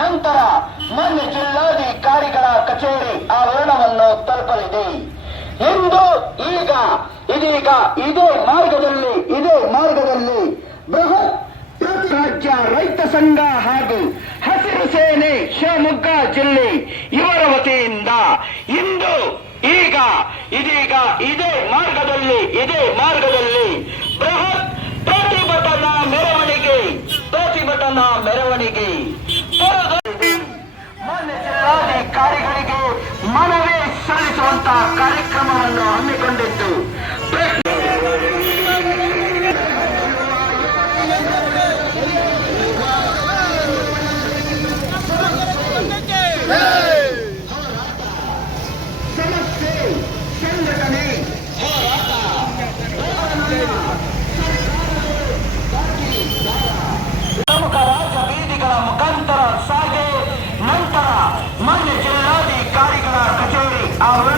ನಂತರ ಮಾನ್ಯ ಜಿಲ್ಲಾಧಿಕಾರಿಗಳ ಕಚೇರಿ ಆವರಣವನ್ನು ತಲುಪಲಿದೆ. ಇಂದು ಈಗ, ಇದೀಗ ಇದೇ ಮಾರ್ಗದಲ್ಲಿ ಇದೇ ಮಾರ್ಗದಲ್ಲಿ ಬೃಹತ್ ರಾಜ್ಯ ರೈತ ಸಂಘ ಹಾಗೂ ಹಸಿರು ಸೇನೆ ಶಿವಮೊಗ್ಗ ಜಿಲ್ಲೆ ಇವರ ವತಿಯಿಂದ ಇಂದು ಈಗ, ಇದೀಗ ಇದೇ ಮಾರ್ಗದಲ್ಲಿ ಇದೇ ಮಾರ್ಗದಲ್ಲಿ ಬೃಹತ್ ಪ್ರತಿಭಟನಾ ಮೆರವಣಿಗೆ ಪ್ರತಿಭಟನಾ ಮೆರವಣಿಗೆ. ಜಿಲ್ಲಾಧಿಕಾರಿಗಳಿಗೆ ಮನವಿ ಸಲ್ಲಿಸುವಂತಹ ಕಾರ್ಯಕ್ರಮವನ್ನು ಹಮ್ಮಿಕೊಂಡಿದ್ದು. ಕಚೇರಿ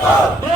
জিন্দাবাদ